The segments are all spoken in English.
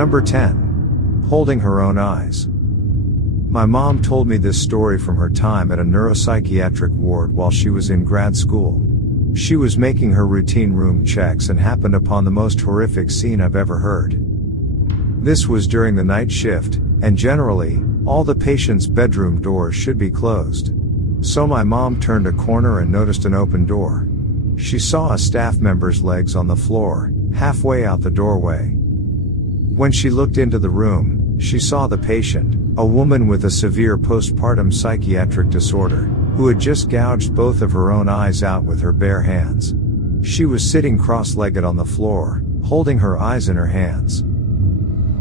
Number 10. Holding her own eyes. My mom told me this story from her time at a neuropsychiatric ward while she was in grad school. She was making her routine room checks and happened upon the most horrific scene I've ever heard. This was during the night shift, and generally, all the patients' bedroom doors should be closed. So my mom turned a corner and noticed an open door. She saw a staff member's legs on the floor, halfway out the doorway. When she looked into the room, she saw the patient, a woman with a severe postpartum psychiatric disorder, who had just gouged both of her own eyes out with her bare hands. She was sitting cross-legged on the floor, holding her eyes in her hands.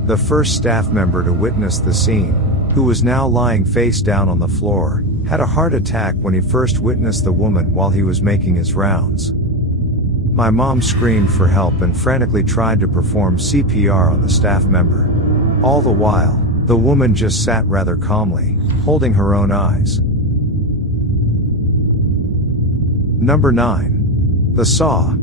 The first staff member to witness the scene, who was now lying face down on the floor, had a heart attack when he first witnessed the woman while he was making his rounds. My mom screamed for help and frantically tried to perform CPR on the staff member. All the while, the woman just sat rather calmly, holding her own eyes. Number 9. The Saw.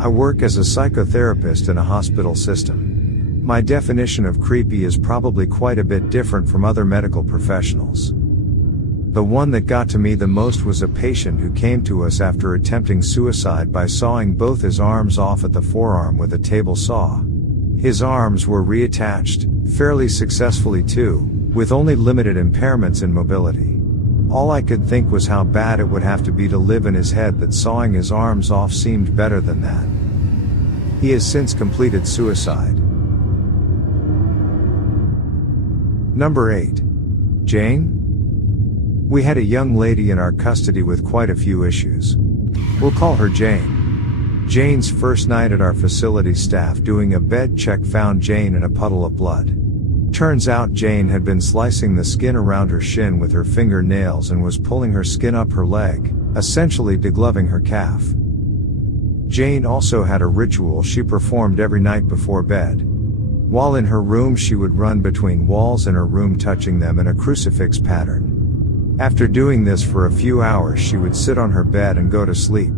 I work as a psychotherapist in a hospital system. My definition of creepy is probably quite a bit different from other medical professionals. The one that got to me the most was a patient who came to us after attempting suicide by sawing both his arms off at the forearm with a table saw. His arms were reattached, fairly successfully too, with only limited impairments in mobility. All I could think was how bad it would have to be to live in his head that sawing his arms off seemed better than that. He has since completed suicide. Number 8. Jane? We had a young lady in our custody with quite a few issues. We'll call her Jane. Jane's first night at our facility, staff doing a bed check found Jane in a puddle of blood. Turns out Jane had been slicing the skin around her shin with her fingernails and was pulling her skin up her leg, essentially degloving her calf. Jane also had a ritual she performed every night before bed. While in her room, she would run between walls in her room, touching them in a crucifix pattern. After doing this for a few hours, she would sit on her bed and go to sleep.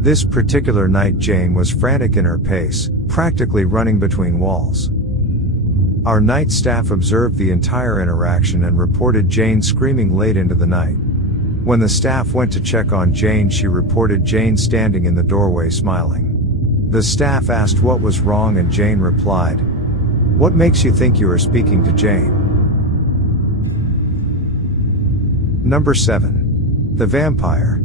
This particular night, Jane was frantic in her pace, practically running between walls. Our night staff observed the entire interaction and reported Jane screaming late into the night. When the staff went to check on Jane, she reported Jane standing in the doorway smiling. The staff asked what was wrong, and Jane replied, "What makes you think you are speaking to Jane?" Number 7. The Vampire.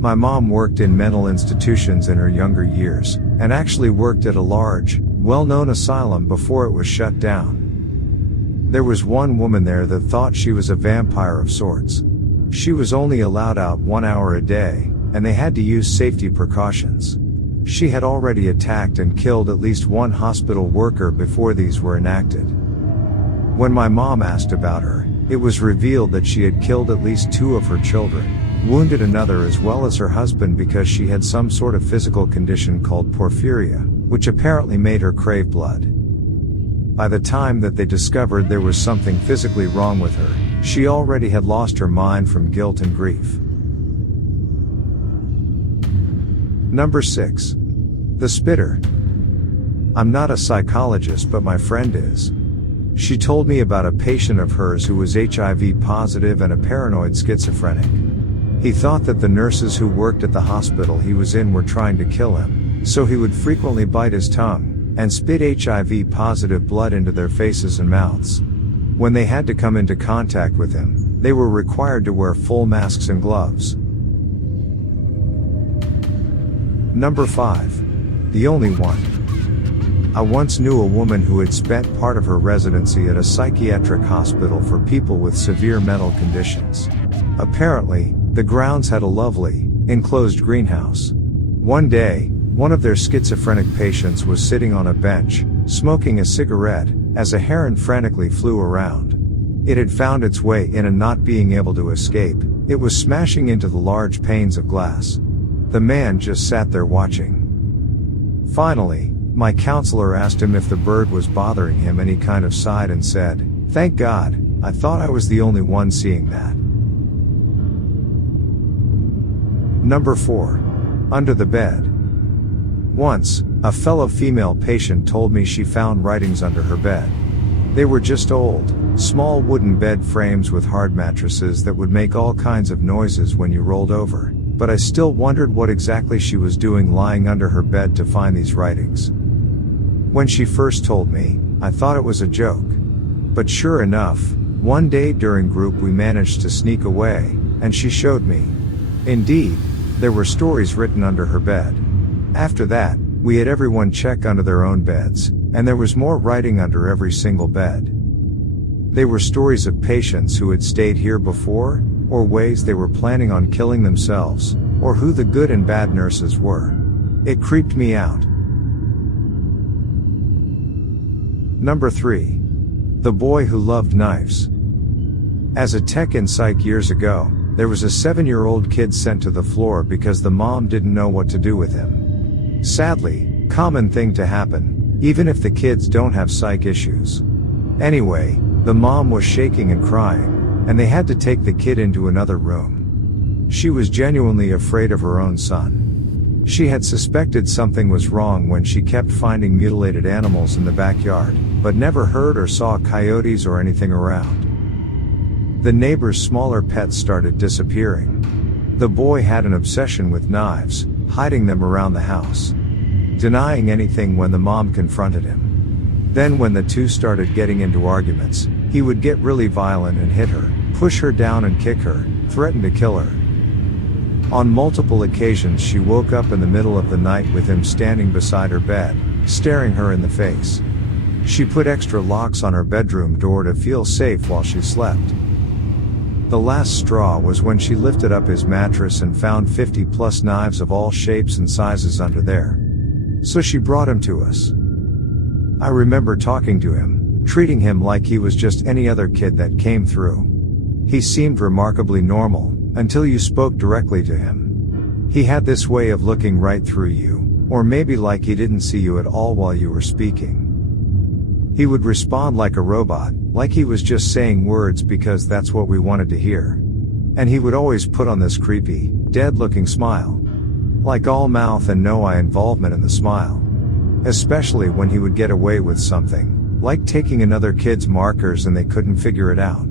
My mom worked in mental institutions in her younger years, and actually worked at a large, well-known asylum before it was shut down. There was one woman there that thought she was a vampire of sorts. She was only allowed out 1 hour a day, and they had to use safety precautions. She had already attacked and killed at least one hospital worker before these were enacted. When my mom asked about her, it was revealed that she had killed at least 2 of her children, wounded another as well as her husband because she had some sort of physical condition called porphyria, which apparently made her crave blood. By the time that they discovered there was something physically wrong with her, she already had lost her mind from guilt and grief. Number 6. The Spitter. I'm not a psychologist, but my friend is. She told me about a patient of hers who was HIV positive and a paranoid schizophrenic. He thought that the nurses who worked at the hospital he was in were trying to kill him, so he would frequently bite his tongue and spit HIV positive blood into their faces and mouths. When they had to come into contact with him, they were required to wear full masks and gloves. Number 5. The Only One. I once knew a woman who had spent part of her residency at a psychiatric hospital for people with severe mental conditions. Apparently, the grounds had a lovely, enclosed greenhouse. One day, one of their schizophrenic patients was sitting on a bench, smoking a cigarette, as a heron frantically flew around. It had found its way in, and not being able to escape, it was smashing into the large panes of glass. The man just sat there watching. Finally, my counselor asked him if the bird was bothering him, and he kind of sighed and said, "Thank God, I thought I was the only one seeing that." Number 4. Under the Bed. Once, A fellow female patient told me she found writings under her bed. They were just old, small wooden bed frames with hard mattresses that would make all kinds of noises when you rolled over, but I still wondered what exactly she was doing lying under her bed to find these writings. When she first told me, I thought it was a joke. But sure enough, one day during group we managed to sneak away, and she showed me. Indeed, there were stories written under her bed. After that, we had everyone check under their own beds, and there was more writing under every single bed. They were stories of patients who had stayed here before, or ways they were planning on killing themselves, or who the good and bad nurses were. It creeped me out. Number 3. The boy who loved knives. As a tech in Psych years ago, there was a 7-year-old kid sent to the floor because the mom didn't know what to do with him. Sadly, common thing to happen, even if the kids don't have psych issues. Anyway, the mom was shaking and crying, and they had to take the kid into another room. She was genuinely afraid of her own son. She had suspected something was wrong when she kept finding mutilated animals in the backyard, but never heard or saw coyotes or anything around. The neighbor's smaller pets started disappearing. The boy had an obsession with knives, hiding them around the house, denying anything when the mom confronted him. Then when the two started getting into arguments, he would get really violent and hit her, push her down and kick her, threaten to kill her. On multiple occasions she woke up in the middle of the night with him standing beside her bed, staring her in the face. She put extra locks on her bedroom door to feel safe while she slept. The last straw was when she lifted up his mattress and found 50+ knives of all shapes and sizes under there. So she brought him to us. I remember talking to him, treating him like he was just any other kid that came through. He seemed remarkably normal, until you spoke directly to him. He had this way of looking right through you, or maybe like he didn't see you at all while you were speaking. He would respond like a robot, like he was just saying words because that's what we wanted to hear. And he would always put on this creepy, dead-looking smile. Like all mouth and no eye involvement in the smile. Especially when he would get away with something, like taking another kid's markers and they couldn't figure it out.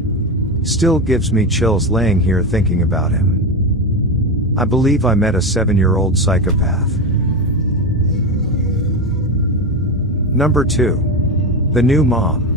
Still gives me chills laying here thinking about him. I believe I met a 7-year-old psychopath. Number 2. The new mom.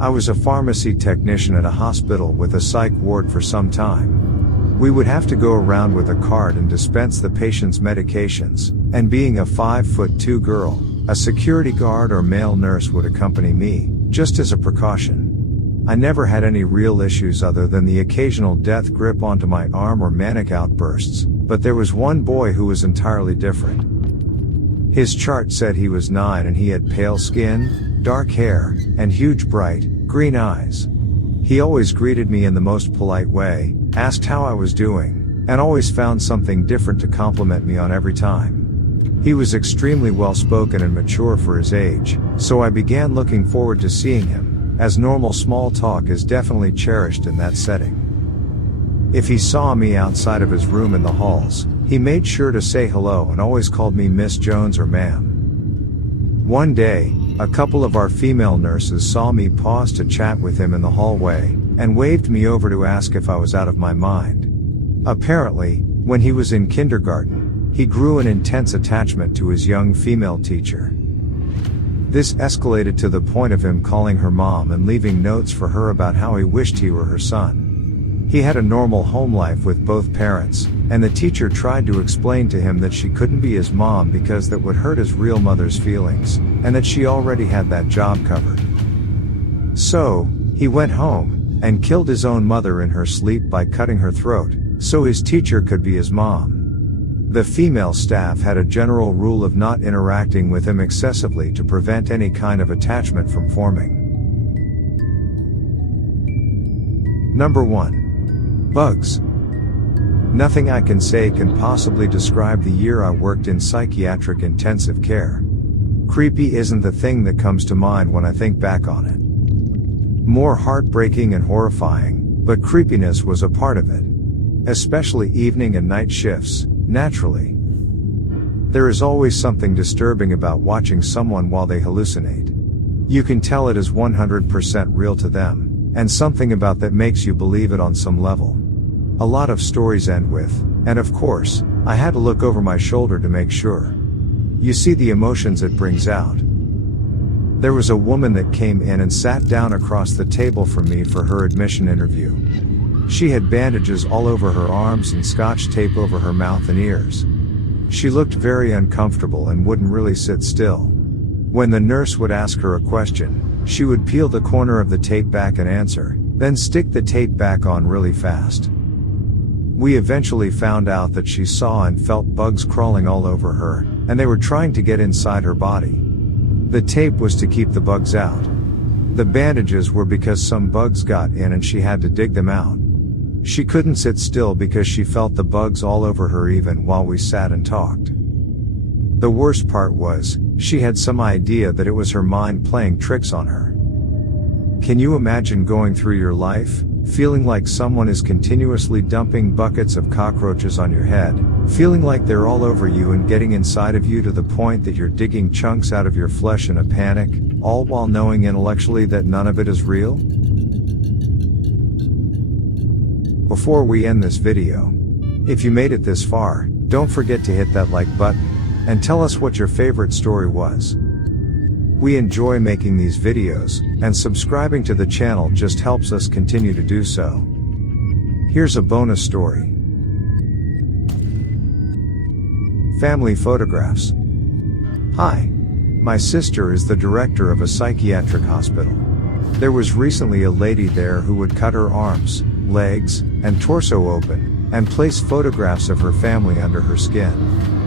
I was a pharmacy technician at a hospital with a psych ward for some time. We would have to go around with a cart and dispense the patient's medications, and being a 5'2" girl, a security guard or male nurse would accompany me, just as a precaution. I never had any real issues other than the occasional death grip onto my arm or manic outbursts, but there was one boy who was entirely different. His chart said he was 9 and he had pale skin, dark hair, and huge bright, green eyes. He always greeted me in the most polite way, asked how I was doing, and always found something different to compliment me on every time. He was extremely well-spoken and mature for his age, so I began looking forward to seeing him, as normal small talk is definitely cherished in that setting. If he saw me outside of his room in the halls, he made sure to say hello and always called me Miss Jones or ma'am. One day, a couple of our female nurses saw me pause to chat with him in the hallway, and waved me over to ask if I was out of my mind. Apparently, when he was in kindergarten, he grew an intense attachment to his young female teacher. This escalated to the point of him calling her mom and leaving notes for her about how he wished he were her son. He had a normal home life with both parents, and the teacher tried to explain to him that she couldn't be his mom because that would hurt his real mother's feelings, and that she already had that job covered. So, he went home, and killed his own mother in her sleep by cutting her throat, so his teacher could be his mom. The female staff had a general rule of not interacting with him excessively to prevent any kind of attachment from forming. Number 1. Bugs. Nothing I can say can possibly describe the year I worked in psychiatric intensive care. Creepy isn't the thing that comes to mind when I think back on it. More heartbreaking and horrifying, but creepiness was a part of it. Especially evening and night shifts, naturally. There is always something disturbing about watching someone while they hallucinate. You can tell it is 100% real to them, and something about that makes you believe it on some level. A lot of stories end with, and of course, I had to look over my shoulder to make sure. You see the emotions it brings out. There was a woman that came in and sat down across the table from me for her admission interview. She had bandages all over her arms and scotch tape over her mouth and ears. She looked very uncomfortable and wouldn't really sit still. When the nurse would ask her a question, she would peel the corner of the tape back and answer, then stick the tape back on really fast. We eventually found out that she saw and felt bugs crawling all over her, and they were trying to get inside her body. The tape was to keep the bugs out. The bandages were because some bugs got in and she had to dig them out. She couldn't sit still because she felt the bugs all over her even while we sat and talked. The worst part was, she had some idea that it was her mind playing tricks on her. Can you imagine going through your life, feeling like someone is continuously dumping buckets of cockroaches on your head, feeling like they're all over you and getting inside of you to the point that you're digging chunks out of your flesh in a panic, all while knowing intellectually that none of it is real? Before we end this video, if you made it this far, don't forget to hit that like button, and tell us what your favorite story was. We enjoy making these videos, and subscribing to the channel just helps us continue to do so. Here's a bonus story. Family photographs. Hi. My sister is the director of a psychiatric hospital. There was recently a lady there who would cut her arms, legs, and torso open, and place photographs of her family under her skin.